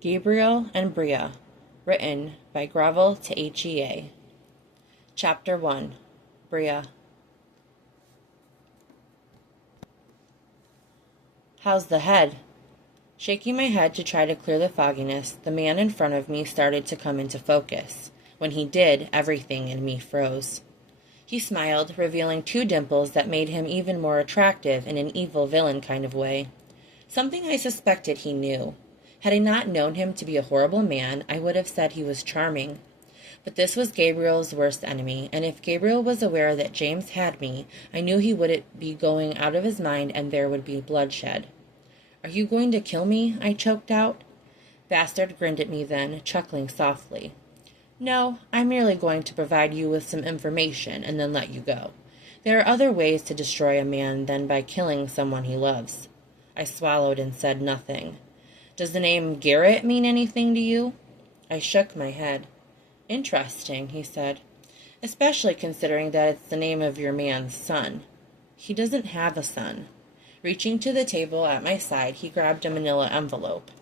Gabriel and Breah, written by GROVELTOHEA. Chapter 1. Breah. How's the head? Shaking my head to try to clear the fogginess, the man in front of me started to come into focus. When he did, everything in me froze. He smiled, revealing 2 dimples that made him even more attractive in an evil villain kind of way. Something I suspected he knew. Had I not known him to be a horrible man, I would have said he was charming. But this was Gabriel's worst enemy, and if Gabriel was aware that James had me, I knew he would be going out of his mind and there would be bloodshed. "Are you going to kill me?" I choked out. Bastard grinned at me then, chuckling softly. "No, I'm merely going to provide you with some information and then let you go. There are other ways to destroy a man than by killing someone he loves." I swallowed and said nothing. "Does the name Garrett mean anything to you?" I shook my head. "Interesting," he said, "especially considering that it's the name of your man's son." "He doesn't have a son." Reaching to the table at my side, he grabbed a manila envelope.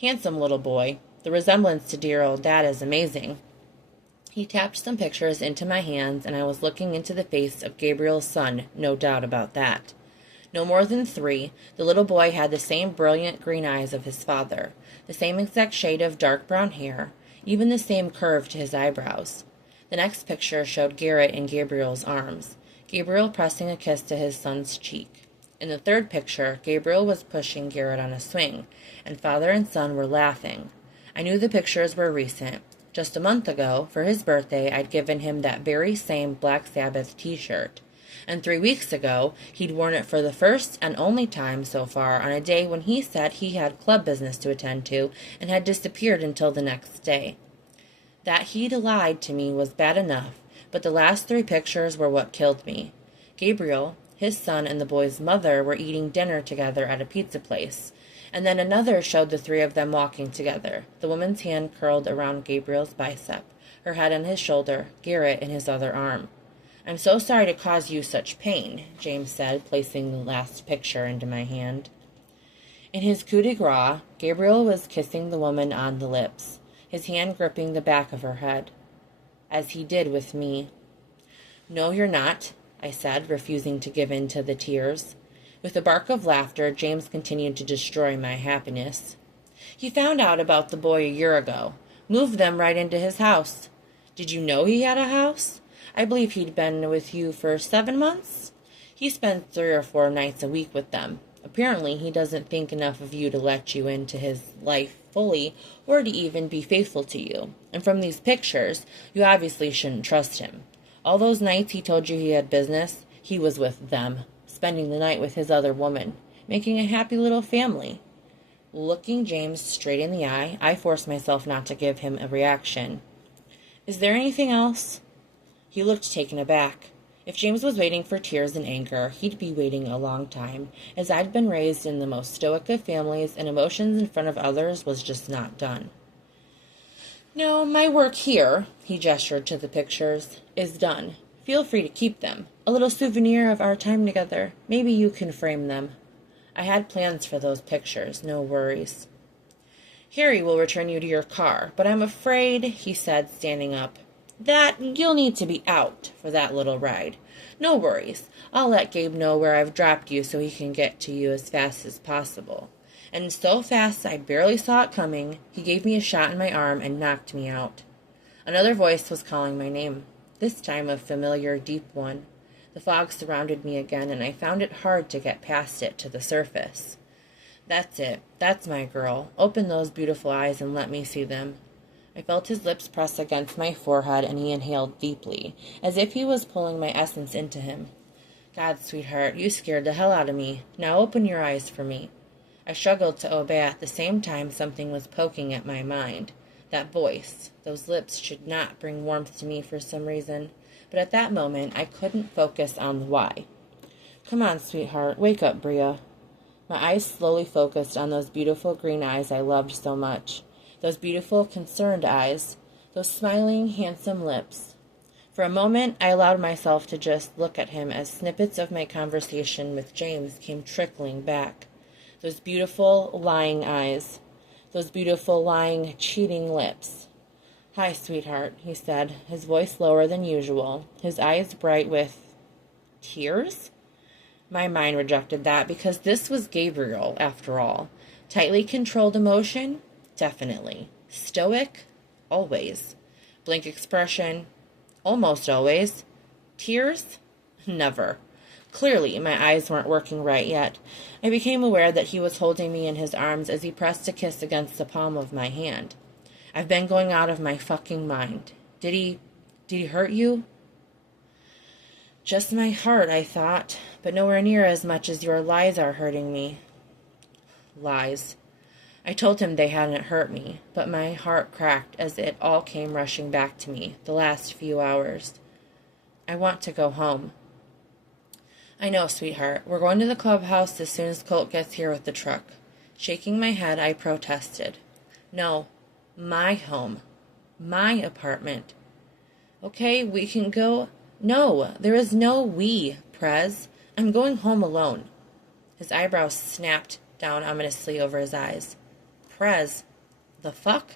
"Handsome little boy. The resemblance to dear old Dad is amazing." He tapped some pictures into my hands, and I was looking into the face of Gabriel's son, no doubt about that. No more than 3, the little boy had the same brilliant green eyes of his father, the same exact shade of dark brown hair, even the same curve to his eyebrows. The next picture showed Garrett in Gabriel's arms, Gabriel pressing a kiss to his son's cheek. In the 3rd picture, Gabriel was pushing Garrett on a swing, and father and son were laughing. I knew the pictures were recent. Just a month ago, for his birthday, I'd given him that very same Black Sabbath t-shirt. And 3 weeks ago, he'd worn it for the first and only time so far on a day when he said he had club business to attend to and had disappeared until the next day. That he'd lied to me was bad enough, but the last 3 pictures were what killed me. Gabriel, his son, and the boy's mother were eating dinner together at a pizza place, and then another showed the 3 of them walking together, the woman's hand curled around Gabriel's bicep, her head on his shoulder, Garrett in his other arm. "I'm so sorry to cause you such pain," James said, placing the last picture into my hand. In his coup de grace, Gabriel was kissing the woman on the lips, his hand gripping the back of her head, as he did with me. "No, you're not," I said, refusing to give in to the tears. With a bark of laughter, James continued to destroy my happiness. "He found out about the boy a year ago, moved them right into his house. Did you know he had a house? I believe he'd been with you for 7 months? He spends 3 or 4 nights a week with them. Apparently he doesn't think enough of you to let you into his life fully or to even be faithful to you. And from these pictures, you obviously shouldn't trust him. All those nights he told you he had business, he was with them, spending the night with his other woman, making a happy little family." Looking James straight in the eye, I forced myself not to give him a reaction. "Is there anything else?" He looked taken aback. If James was waiting for tears and anger, he'd be waiting a long time, as I'd been raised in the most stoic of families, and emotions in front of others was just not done. "No, my work here," he gestured to the pictures, "is done. Feel free to keep them. A little souvenir of our time together. Maybe you can frame them." I had plans for those pictures, no worries. "Harry will return you to your car, but I'm afraid," he said, standing up, "that you'll need to be out for that little ride. No worries. I'll let Gabe know where I've dropped you so he can get to you as fast as possible." And so fast I barely saw it coming, he gave me a shot in my arm and knocked me out. Another voice was calling my name, this time a familiar, deep one. The fog surrounded me again, and I found it hard to get past it to the surface. "That's it. That's my girl. Open those beautiful eyes and let me see them." I felt his lips press against my forehead, and he inhaled deeply, as if he was pulling my essence into him. "God, sweetheart, you scared the hell out of me. Now open your eyes for me." I struggled to obey. At the same time, something was poking at my mind. That voice, those lips should not bring warmth to me for some reason, but at that moment I couldn't focus on the why. "Come on, sweetheart, wake up, Breah." My eyes slowly focused on those beautiful green eyes I loved so much, those beautiful, concerned eyes, those smiling, handsome lips. For a moment, I allowed myself to just look at him as snippets of my conversation with James came trickling back. Those beautiful, lying eyes. Those beautiful, lying, cheating lips. "Hi, sweetheart," he said, his voice lower than usual, his eyes bright with tears? My mind rejected that because this was Gabriel, after all. Tightly controlled emotion? Definitely. Stoic? Always. Blank expression? Almost always. Tears? Never. Clearly, my eyes weren't working right yet. I became aware that he was holding me in his arms as he pressed a kiss against the palm of my hand. I've been going out of my fucking mind. Did he hurt you? Just my heart, I thought, but nowhere near as much as your lies are hurting me. Lies. I told him they hadn't hurt me, but my heart cracked as it all came rushing back to me, the last few hours. I want to go home. I know, sweetheart. We're going to the clubhouse as soon as Colt gets here with the truck. Shaking my head, I protested. No, my home. My apartment. Okay, we can go. No, there is no we, Prez. I'm going home alone. His eyebrows snapped down ominously over his eyes. Prez, the fuck?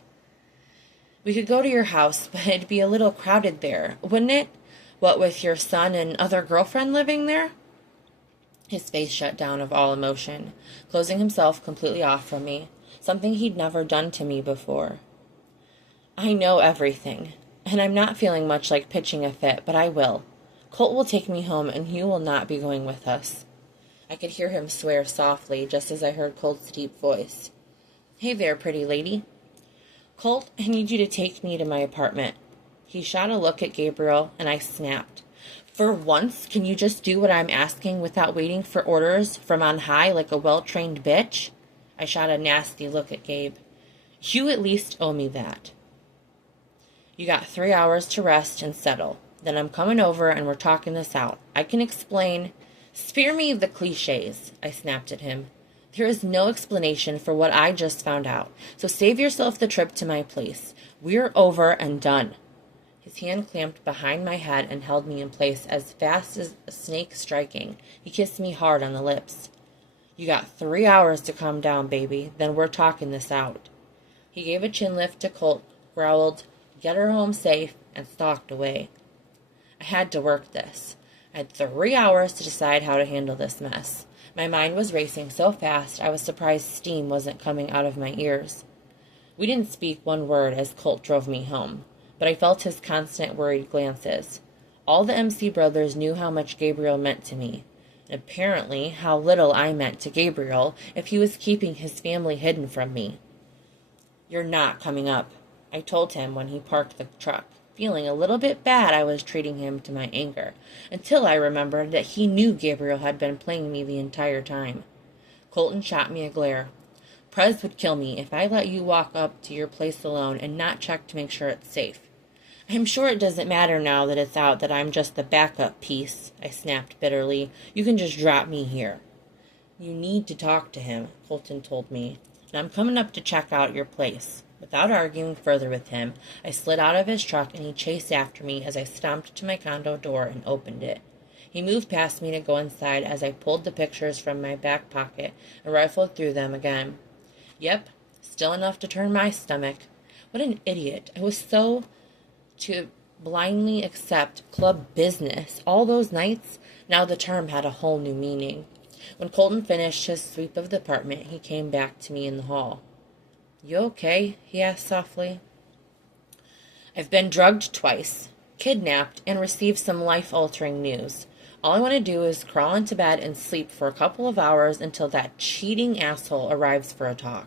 We could go to your house, but it'd be a little crowded there, wouldn't it? What with your son and other girlfriend living there? His face shut down of all emotion, closing himself completely off from me, something he'd never done to me before. I know everything. And I'm not feeling much like pitching a fit, but I will. Colt will take me home, and you will not be going with us. I could hear him swear softly, just as I heard Colt's deep voice. Hey there, pretty lady. Colt, I need you to take me to my apartment. He shot a look at Gabriel, and I snapped. For once, can you just do what I'm asking without waiting for orders from on high like a well-trained bitch? I shot a nasty look at Gabe. You at least owe me that. You got 3 hours to rest and settle. Then I'm coming over and we're talking this out. I can explain. Spare me the cliches, I snapped at him. There is no explanation for what I just found out, so save yourself the trip to my place. We're over and done. His hand clamped behind my head and held me in place as fast as a snake striking. He kissed me hard on the lips. You got 3 hours to calm down, baby. Then we're talking this out. He gave a chin lift to Colt, growled, Get her home safe, and stalked away. I had to work this. I had 3 hours to decide how to handle this mess. My mind was racing so fast I was surprised steam wasn't coming out of my ears. We didn't speak one word as Colt drove me home, but I felt his constant worried glances. All the MC brothers knew how much Gabriel meant to me, and apparently how little I meant to Gabriel if he was keeping his family hidden from me. You're not coming up, I told him when he parked the truck, feeling a little bit bad I was treating him to my anger, until I remembered that he knew Gabriel had been playing me the entire time. Colton shot me a glare. Prez would kill me if I let you walk up to your place alone and not check to make sure it's safe. I'm sure it doesn't matter now that it's out that I'm just the backup piece, I snapped bitterly. You can just drop me here. You need to talk to him, Colton told me, and I'm coming up to check out your place. Without arguing further with him, I slid out of his truck and he chased after me as I stomped to my condo door and opened it. He moved past me to go inside as I pulled the pictures from my back pocket and rifled through them again. Yep, still enough to turn my stomach. What an idiot. I was so to blindly accept club business all those nights. Now the term had a whole new meaning. When Colton finished his sweep of the apartment, he came back to me in the hall. You okay? He asked softly. I've been drugged twice, kidnapped, and received some life-altering news. All I want to do is crawl into bed and sleep for a couple of hours until that cheating asshole arrives for a talk.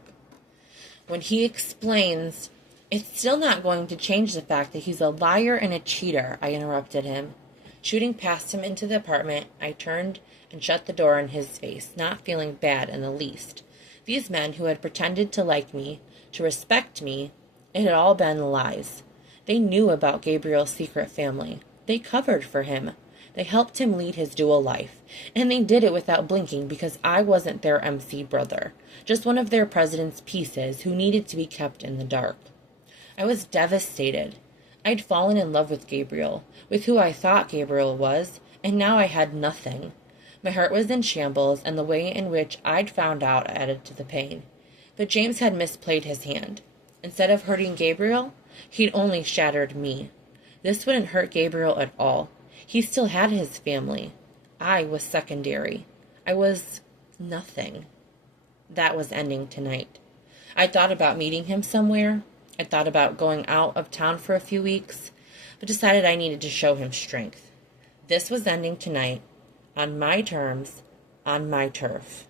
When he explains, it's still not going to change the fact that he's a liar and a cheater, I interrupted him. Shooting past him into the apartment, I turned and shut the door in his face, not feeling bad in the least. These men who had pretended to like me, to respect me, it had all been lies. They knew about Gabriel's secret family. They covered for him. They helped him lead his dual life. And they did it without blinking because I wasn't their MC brother, just one of their president's pieces who needed to be kept in the dark. I was devastated. I'd fallen in love with Gabriel, with who I thought Gabriel was, and now I had nothing. My heart was in shambles, and the way in which I'd found out added to the pain. But James had misplayed his hand. Instead of hurting Gabriel, he'd only shattered me. This wouldn't hurt Gabriel at all. He still had his family. I was secondary. I was nothing. That was ending tonight. I thought about meeting him somewhere. I thought about going out of town for a few weeks, but decided I needed to show him strength. This was ending tonight, on my terms, on my turf.